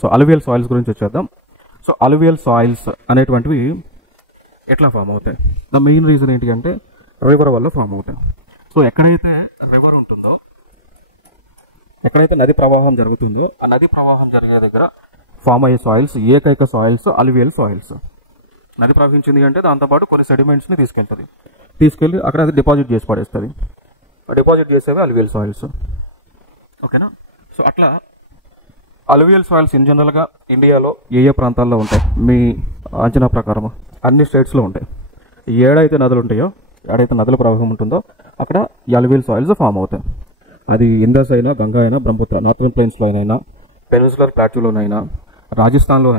So alluvial soils గురించి వచ్చేద్దాం. So alluvial soils అనేటువంటివి ఎట్లా ఫామ్ అవుతాయి? ద మెయిన్ రీజన్ ఏంటి అంటే రివర్ వల్ల ఫామ్ అవుతాయి. సో ఎక్కడైతే రివర్ ఉంటుందో, ఎక్కడైతే నది ప్రవాహం జరుగుతుందో, ఆ నది ప్రవాహం జరిగే దగ్గర ఫామ్ అయ్యే సాయిల్స్ ఏకైక సాయిల్స్ అలువియల్ సాయిల్స్. నది ప్రవహించింది అంటే దాంతోపాటు కొన్ని సెడిమెంట్స్ని తీసుకెళ్ళి అక్కడ అది డిపాజిట్ చేసి పడేస్తుంది. డిపాజిట్ చేసేవి అలువియల్ సాయిల్స్. ఓకేనా? సో అట్లా అలువియల్ సాయిల్స్ ఇన్ జనరల్గా ఇండియాలో ఏ ప్రాంతాల్లో ఉంటాయి? మీ అంచనా ప్రకారం అన్ని స్టేట్స్లో ఉంటాయి. ఏడైతే నదులు ఉంటాయో, ఏడైతే నదుల ప్రవాహం ఉంటుందో అక్కడ ఈ అలువియల్ సాయిల్స్ ఫామ్ అవుతాయి. అది ఇందస్ అయినా, గంగా అయినా, బ్రహ్మపుత్ర నార్థన్ ప్లెయిన్స్లో అయినా, పెనిన్సులర్ ప్లాట్యూలోనైనా, రాజస్థాన్లో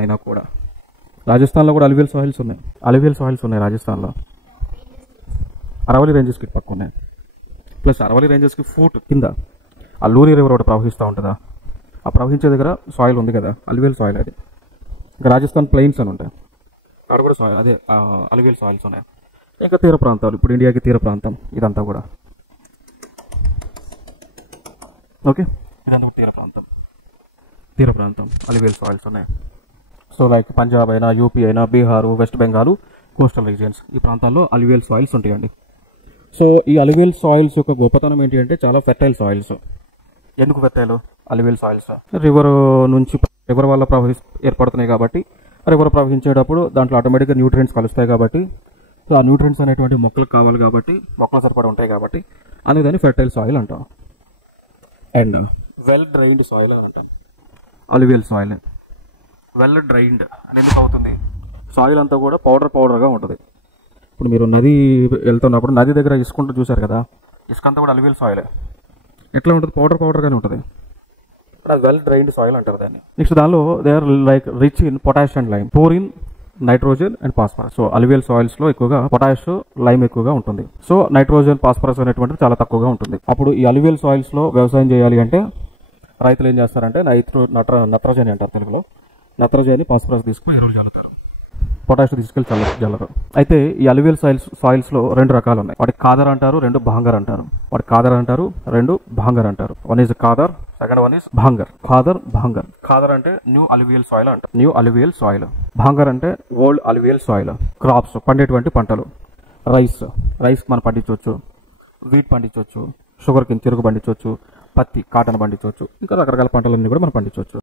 కూడా అలువియల్ సాయిల్స్ ఉన్నాయి. రాజస్థాన్లో అరవలి రేంజెస్కి పక్క ఉన్నాయి. ప్లస్ అరవలి రేంజెస్కి ఫూట్ కింద అల్లూరి రివర్ ఒకటి ప్రవహిస్తూ ఉంటుందా, ఆ ప్రవహించే దగ్గర సాయిల్ ఉంది కదా, అలువియల్ సాయిల్ అది. ఇంకా రాజస్థాన్ ప్లెయిన్స్ అని ఉంటాయి, అక్కడ కూడా సాయిల్ అదే అలువియల్ సాయిల్స్ ఉన్నాయి. ఇంకా తీర ప్రాంతాలు, ఇప్పుడు ఇండియాకి తీర ప్రాంతం ఇదంతా కూడా. ఓకే, ఇదంతా తీర ప్రాంతం అలువియల్ సాయిల్స్ ఉన్నాయి. సో లైక్ పంజాబ్ అయినా, యూపీ అయినా, Bihar, west Bengal, coastal regions, ఈ ప్రాంతాల్లో అలువియల్ సాయిల్స్ ఉంటాయండి. సో ఈ అలువియల్ సాయిల్స్ యొక్క గొప్పతనం ఏంటి అంటే చాలా ఫెర్టైల్ సాయిల్స్. ఎందుకు ఫెర్టైల్ అలువియల్ సాయిల్స్? రివర్ వల్ల ఏర్పడుతున్నాయి కాబట్టి, రివర్ ప్రవహించేటప్పుడు దాంట్లో ఆటోమేటిక్గా న్యూట్రియంట్స్ కలుస్తాయి కాబట్టి, సో ఆ న్యూట్రియంట్స్ అనేటువంటి మొక్కలకు కావాలి కాబట్టి, మొక్కలు సరిపడా ఉంటాయి కాబట్టి అందుకని ఫెర్టైల్ సాయిల్ అంటాం. అండ్ వెల్ డ్రైన్డ్ సాయిల్ అని అంటాం అలువియల్ సాయిల్. వెల్ డ్రైన్డ్ అని ఎందుకు అవుతుంది? సాయిల్ అంతా కూడా పౌడర్గా ఉంటుంది. ఇప్పుడు మీరు నది వెళ్తున్నప్పుడు నది దగ్గర ఇసుకుంటూ చూసారు కదా, ఇసుక అంతా కూడా అలువియల్ సాయిల్. ఎట్లా ఉంటుంది? పౌడర్గానే ఉంటుంది. అది వెల్ డ్రైన్డ్ సాయిల్ అంటారు దాన్ని. నెక్స్ట్ దానిలో they are like rich in potash and lime, poor in nitrogen and phosphorus. So alluvial soils లో ఎక్కువగా పొటాష్, లైమ్ ఎక్కువగా ఉంటుంది. సో నైట్రోజన్, ఫాస్ఫరస్ అనేటువంటిది చాలా తక్కువగా ఉంటుంది. అప్పుడు ఈ అలువియల్ సాయిల్స్ లో వ్యవసాయం చేయాలి అంటే రైతులు ఏం చేస్తారంటే నత్రజని అంటారు తెలుగులో, నత్రజని, ఫాస్ఫరస్ తీసుకుని ఎరువులు చల్లుతారు, పొటాష్ తీసుకెళ్ళి చల్లరు. అయితే ఈ అలువియల్ సాయిల్స్ లో రెండు రకాలు ఉన్నాయి. వాటి కాదర్ అంటారు, రెండు భాంగర్ అంటారు. One is Khadar, second one is Bhangar. Khadar అంటే న్యూ అలువియల్ సాయిల్ భాంగర్ అంటే ఓల్డ్ అలువియల్ సాయిల్. క్రాప్స్, పండేటువంటి పంటలు, రైస్ మనం పండించవచ్చు, వీట్ పండించవచ్చు, షుగర్ కిన్ చెరుకు పండించవచ్చు, పత్తి, కాటన్ పండించవచ్చు, ఇంకా రకరకాల పంటలన్నీ కూడా మనం పండించవచ్చు.